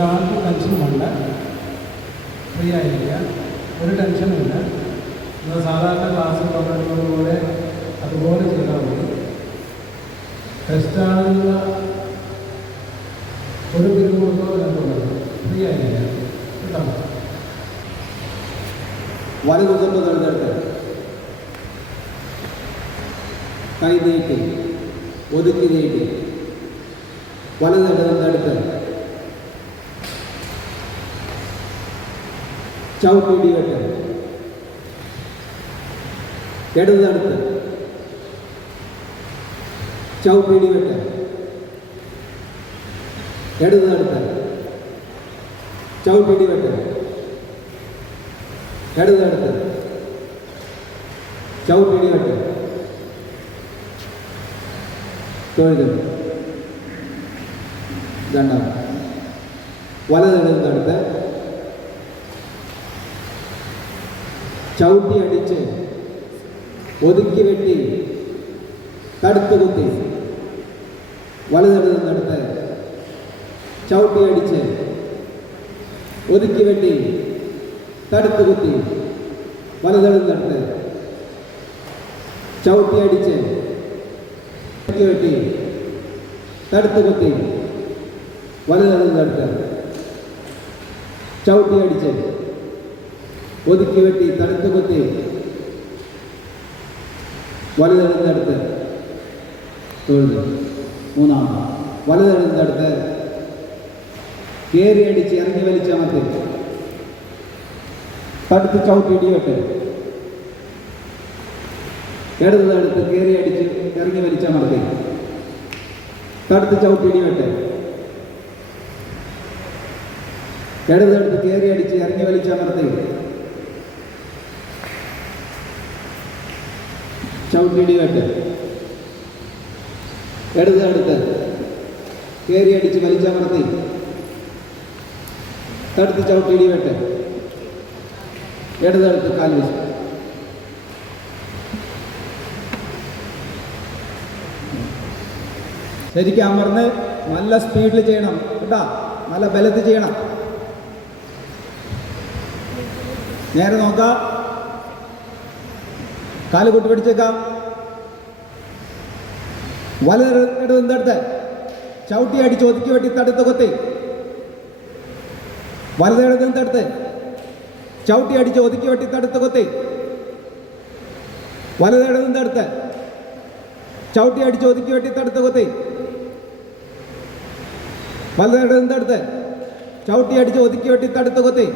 ഒരാൾക്കും ടെൻഷനുമല്ല, ഫ്രീ ആയിരിക്കുക, ഒരു ടെൻഷനുമില്ല. നിങ്ങൾ സാധാരണ ക്ലാസ്സിൽ പങ്കെടുക്കുന്നതുപോലെ അതുപോലെ ചെയ്താൽ മതി. ടെസ്റ്റാണെന്നുള്ള ഒരു പിരിമുറുക്കോ എന്നുള്ളത് ഫ്രീ ആയിരിക്കുക കേട്ടോ. വലതു തൊട്ട് തിരഞ്ഞെടുത്ത് കൈ നീട്ടി ഒതുക്കി നീട്ടി വലതെടുത്ത് ചവിട്ടിടി വെട്ട് ഇടതെടുത്ത് ചവിട്ടിടി വെട്ട് ഇടതെടുത്ത് ചവിട്ടിടി വെട്ട് ഇടതെടുത്ത് ചവിട്ടിടി വെട്ട് തൊഴുത് രണ്ടാം വലതെടുത്ത് ചവിട്ടി അടിച്ച് ഒതുക്കി വെട്ടി തടുത്ത് കുത്തി വലതെടുത്ത് ചവിട്ടി അടിച്ച് ഒതുക്കി വെട്ടി തടുത്ത് കുത്തി വലതെടുത്ത് ചവിട്ടി അടിച്ച് വെട്ടി തടുത്ത് കുത്തി വലതെടുത്ത് ചവിട്ടി അടിച്ച് ഒതുക്കി വെട്ടി തടുത്ത് കുത്തി വലതെടുത്ത് തൊഴുത് മൂന്നാം വലതെടുത്ത് കയറി അടിച്ച് ഇറങ്ങി വലിച്ചമർത്തി തടുത്ത് ചവിട്ടി ഇടിവെട്ട് ഇടതെടുത്ത് കയറി അടിച്ച് ഇറങ്ങി വലിച്ചമർത്തി തടുത്ത് ചവിട്ടി ഇടിവെട്ട് ഇടതെടുത്ത് കയറി അടിച്ച് ഇറങ്ങി വലിച്ചമർത്തി ചവിട്ടിടി വെട്ട് ഇടതെടുത്ത് കയറി അടിച്ച് വലിച്ചമർത്തി തടുത്ത് ചവിട്ടിടി വെട്ട് ഇടതെടുത്ത് കാൽ വീശ് ശരിക്കും അമർന്ന് നല്ല സ്പീഡിൽ ചെയ്യണം കേട്ടാ, നല്ല ബലത്തിൽ ചെയ്യണം. നേരെ നോക്കാം, കാല് കൂട്ടി പിടിച്ചേക്കാം. വലതെടുത്ത് ചവിട്ടി അടിച്ച് ഒതുക്കി വെട്ടി തടുത്ത് കൊത്തി വലതെടുത്ത് ചവിട്ടി അടിച്ച് ഒതുക്കി വെട്ടി തടുത്ത് കൊത്തി വലതെടുത്ത് ചവിട്ടി അടിച്ച് ഒതുക്കി വെട്ടി തടുത്ത് കൊത്തി വലതെടുത്ത് ചവിട്ടി അടിച്ച് ഒതുക്കി വെട്ടി തടുത്ത് കൊത്തി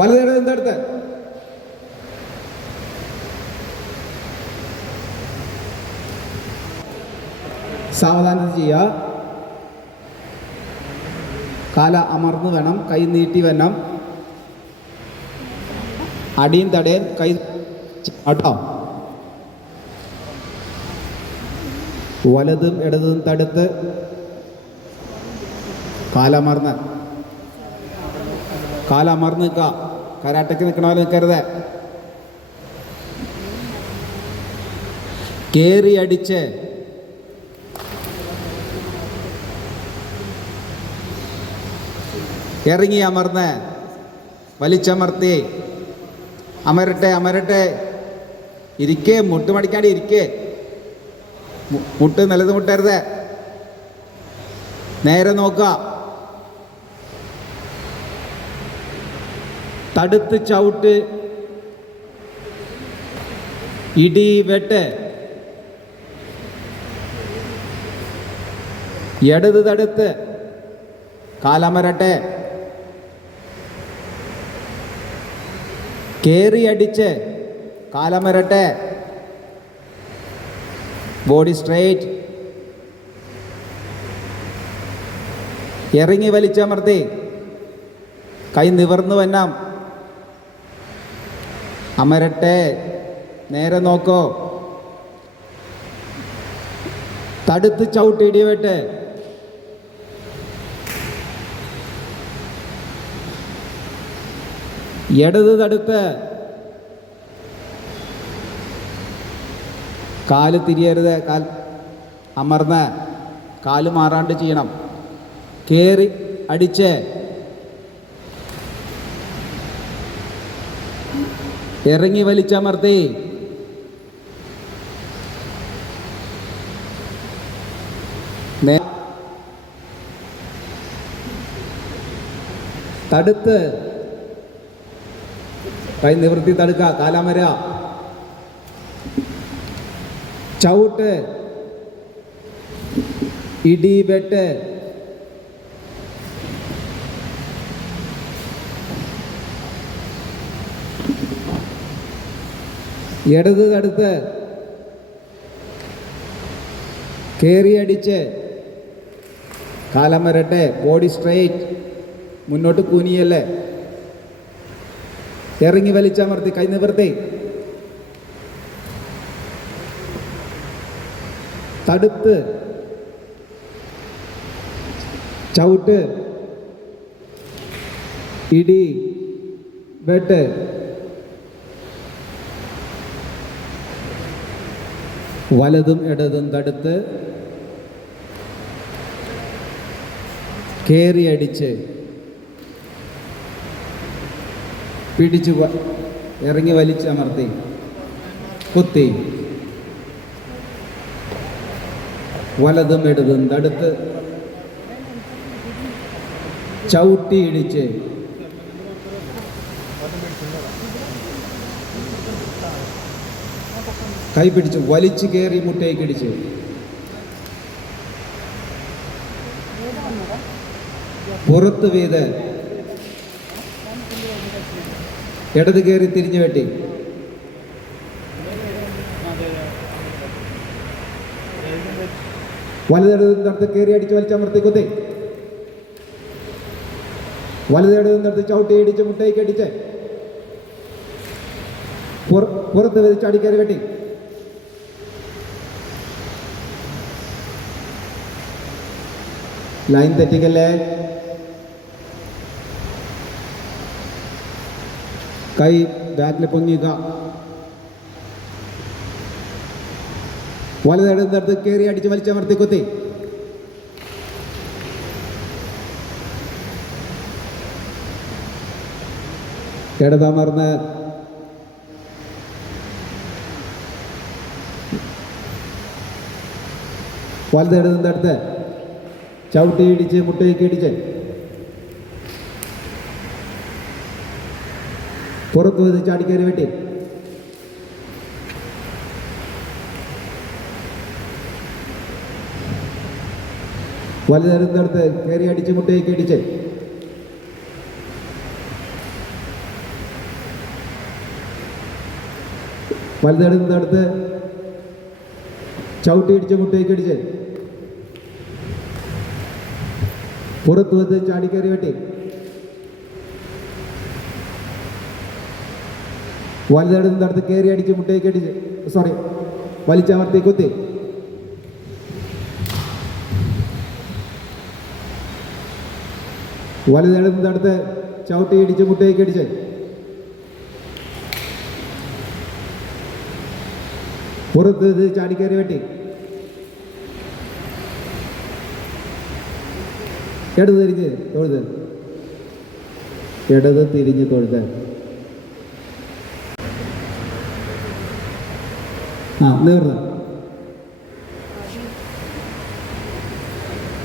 വലതെടുത്ത് സാവധാനം ചെയ്യുക. കാല അമർന്ന് വേണം, കൈ നീട്ടി വേണം. അടിയും തടയും കൈ കേട്ടോ. വലതും ഇടതും തടുത്ത് കാലമർന്ന് നിൽക്കുക. കരാട്ടയ്ക്ക് നിൽക്കണ പോലെ നിൽക്കരുത്. കേറി അടിച്ച് ഇറങ്ങി അമർന്ന് വലിച്ചമർത്തി അമരട്ടെ ഇരിക്കേ, മുട്ട് മടിക്കാണ്ട് ഇരിക്കേ, മുട്ട് നിലത് മുട്ടരുത്. നേരെ നോക്കുക, തടുത്ത് ചവിട്ട് ഇടി വെട്ട് ഇടത് തടുത്ത് കാലമരട്ടെ കേറി അടിച്ച് കാലമരട്ടെ ബോഡി സ്ട്രെയിറ്റ് ഇറങ്ങി വലിച്ചമർത്തി കൈ നിവർന്നു വന്നാം അമരട്ടെ നേരെ നോക്കോ തടുത്ത് ചവിട്ടി ഇടിവെട്ട് ഇടത് തടുത്ത് കാല് തിരിയരുത്, കാൽ അമർന്ന് കാല് മാറാണ്ട് ചെയ്യണം. കയറി അടിച്ച് ഇറങ്ങി വലിച്ചമർത്തി തടുത്ത് കൈ നിവൃത്തി തടുക്ക, കാലാമര ചവിട്ട്, ഇടി വെട്ട്, ഇടത് തടുത്ത് കേറിയടിച്ച് കാലം വരട്ടെ, ബോഡി സ്ട്രെയിറ്റ്, മുന്നോട്ട് കൂനിയല്ലേ, ഇറങ്ങി വലിച്ചമർത്തി കൈ നിവർത്തി തടുത്ത് ചവിട്ട്, ഇടി വെട്ട്, വലതും ഇടതും തടുത്ത് കേറിയടിച്ച് പിടിച്ചു ഇറങ്ങി വലിച്ചമർത്തി കുത്തി, വലതും ഇടതും തടുത്ത് ചവിട്ടി ഇടിച്ച് കൈ പിടിച്ച് വലിച്ചു കയറി മുട്ടയ്ക്ക് ഇടിച്ച് പുറത്ത് വീത് ഇടത് കയറി തിരിഞ്ഞു വെട്ടി വലുതെടുത്ത് നടത്ത് കയറി അടിച്ച് വലിച്ചമർത്തി കുത്തി, വലുതെടുത്ത് നടത്ത് ചവിട്ടി ഇടിച്ച് മുട്ടയ്ക്ക് അടിച്ച് പുറത്ത് വിധിച്ച് അടിക്കയറി വെട്ടി ലൈൻ തെറ്റിക്കല്ലേ, കൈ ബാക്കിൽ പൊങ്ങിക്ക, വലുതെടുത്ത് കയറി അടിച്ച് വലിച്ചമർത്തി കുത്തി, ഇടതമർന്ന് വലുതെടുത്ത് ചവിട്ടി ഇടിച്ച് മുട്ടയ്ക്ക് ഇടിച്ച് പുറത്ത് വന്ന് ചാടിക്കയറി വെട്ടി വലുതെടുത്ത് കയറി അടിച്ച് മുട്ടയ്ക്ക് ഇടിച്ച് വലുതെടുത്ത് ചവിട്ടി ഇടിച്ച് മുട്ടയ്ക്ക് ഇടിച്ച് പുറത്ത് വന്ന് ചാടിക്കയറി വെട്ടി വലുതെടുത്ത് കയറി അടിച്ച് മുട്ടയ്ക്ക് അടിച്ച് വലിച്ചമർത്തി കുത്തി വലുതെടുത്ത് ചവിട്ടി ഇടിച്ച് മുട്ടയ്ക്ക് അടിച്ച് പുറത്ത് ഇത് ചാടിക്കയറി വെട്ടി ഇടത് തിരിഞ്ഞ് തൊഴുത് ഇടത് തിരിഞ്ഞ് തൊഴുത് നേർന്ന്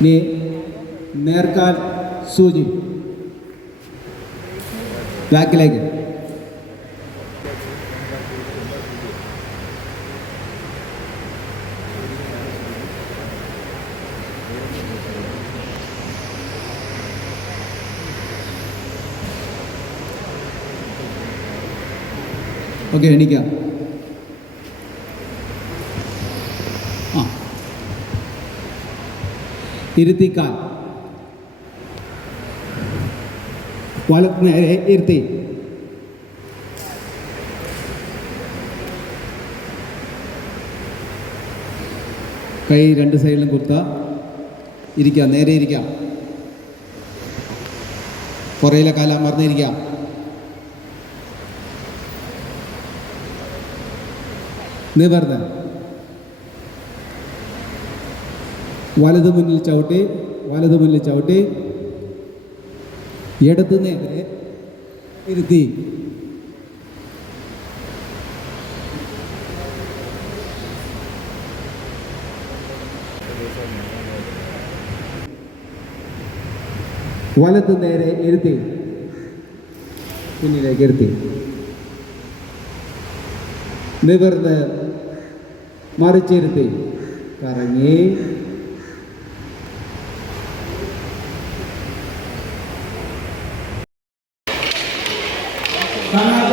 നീ നേർക്കാൽ സൂചി ബാക്കിലേക്ക് ഓക്കെ, എണീക്കാം. ഇരുത്തിക്കാൽ വലത്ത് നേരെ ഇരുത്തി കൈ രണ്ട് സൈഡിലും കുത്ത ഇരിക്കാം, നേരെ ഇരിക്കാം, പുറയിലെ കാല അമർന്നിരിക്കാം. നിവർന്ന് വലത് മുന്നിൽ ചവിട്ടി വലത് മുന്നിൽ ചവിട്ടി ഇടത്ത് നേരെ ഇരുത്തി. വലത്ത് നേരെ ഇരുത്തി, പിന്നിലേക്ക് ഇരുത്തി. നിവർന്ന് മറിച്ചിരുത്തി, കറങ്ങി Sangat